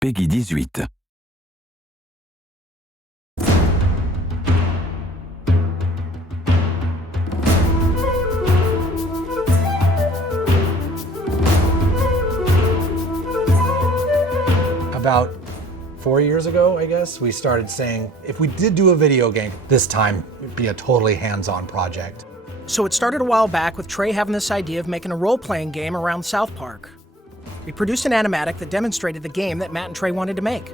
Peggy 18. About 4 years ago, I guess, we started saying, if we did do a video game, this time it'd be a totally hands-on project. So it started a while back with Trey having this idea of making a role-playing game around South Park. We produced an animatic that demonstrated the game that Matt and Trey wanted to make.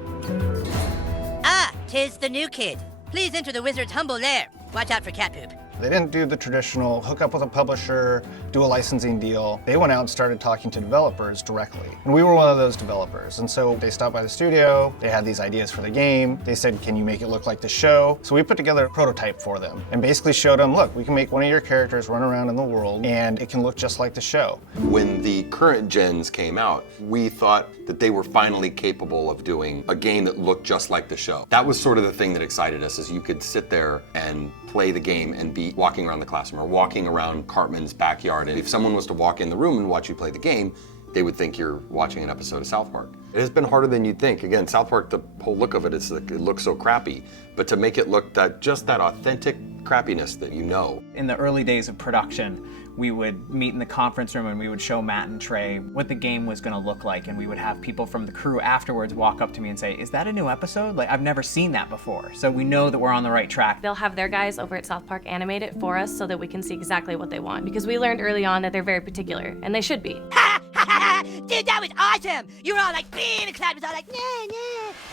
Ah, 'tis the new kid. Please enter the wizard's humble lair. Watch out for cat poop. They didn't do the traditional hook up with a publisher, do a licensing deal. They went out and started talking to developers directly. And we were one of those developers. And so they stopped by the studio, they had these ideas for the game. They said, can you make it look like the show? So we put together a prototype for them and basically showed them, look, we can make one of your characters run around in the world and it can look just like the show. When the current gens came out, we thought that they were finally capable of doing a game that looked just like the show. That was sort of the thing that excited us, is you could sit there and play the game and be walking around the classroom or walking around Cartman's backyard. And if someone was to walk in the room and watch you play the game, they would think you're watching an episode of South Park. It has been harder than you'd think. Again, South Park, the whole look of it is like, it looks so crappy, but to make it look just that authentic crappiness that you know. In the early days of production, we would meet in the conference room and we would show Matt and Trey what the game was gonna look like, and we would have people from the crew afterwards walk up to me and say, is that a new episode? Like, I've never seen that before. So we know that we're on the right track. They'll have their guys over at South Park animate it for us so that we can see exactly what they want, because we learned early on that they're very particular, and they should be. Ha ha ha! Dude, that was awesome! You were all like, and the crowd was all like, nah,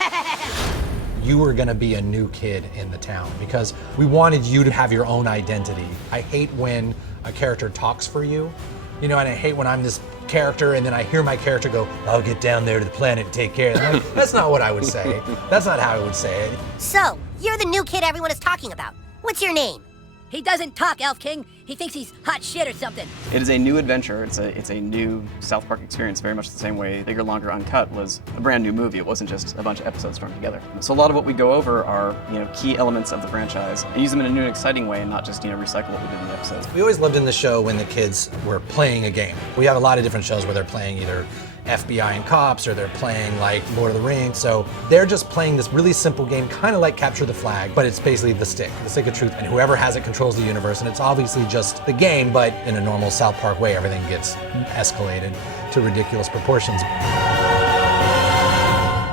nah. You were gonna be a new kid in the town because we wanted you to have your own identity. I hate when a character talks for you, you know, and I hate when I'm this character and then I hear my character go, I'll get down there to the planet and take care of them. That's not what I would say. That's not how I would say it. So, you're the new kid everyone is talking about. What's your name? He doesn't talk, Elf King. He thinks he's hot shit or something. It is a new adventure. It's a new South Park experience, very much the same way Bigger, Longer, Uncut was a brand new movie. It wasn't just a bunch of episodes thrown together. So a lot of what we go over are, key elements of the franchise and use them in a new and exciting way and not just, recycle what we did in the episodes. We always lived in the show when the kids were playing a game. We have a lot of different shows where they're playing either FBI and cops, or they're playing like Lord of the Rings. So they're just playing this really simple game, kind of like Capture the Flag, but it's basically the stick of truth, and whoever has it controls the universe, and it's obviously just the game, but in a normal South Park way, everything gets escalated to ridiculous proportions.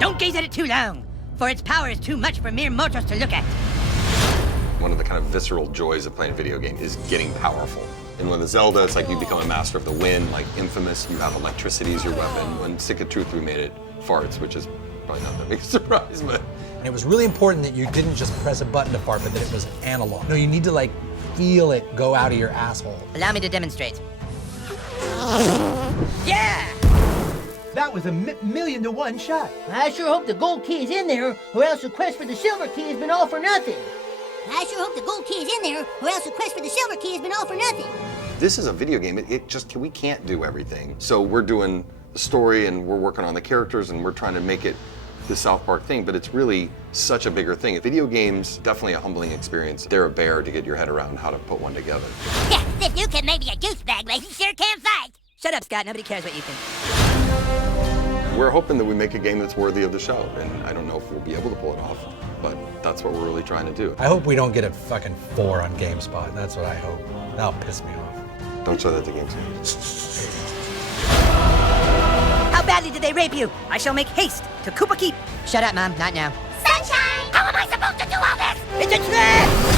Don't gaze at it too long, for its power is too much for mere mortals to look at. One of the kind of visceral joys of playing a video game is getting powerful. And with the Zelda, it's like you become a master of the wind, like Infamous, you have electricity as your weapon. When Stick of Truth, we made it farts, which is probably not that big a surprise, but. And it was really important that you didn't just press a button to fart, but that it was analog. No, you need to like feel it go out of your asshole. Allow me to demonstrate. Yeah! That was a million to one shot. I sure hope the gold key is in there, or else the quest for the silver key has been all for nothing. I sure hope the gold key is in there, or else the quest for the silver key has been all for nothing. This is a video game. We can't do everything. So we're doing the story and we're working on the characters and we're trying to make it the South Park thing, but it's really such a bigger thing. Video games, definitely a humbling experience. They're a bear to get your head around how to put one together. Yeah, if you can maybe a douchebag, but he sure can fight. Shut up, Scott. Nobody cares what you think. We're hoping that we make a game that's worthy of the show, and I don't know if we'll be able to pull it off, but that's what we're really trying to do. I hope we don't get a fucking 4 on GameSpot. That's what I hope. That'll piss me off. Don't show that to GameSpot. How badly did they rape you? I shall make haste to Koopa Keep. Shut up, Mom. Not now. Sunshine! How am I supposed to do all this? It's a trap!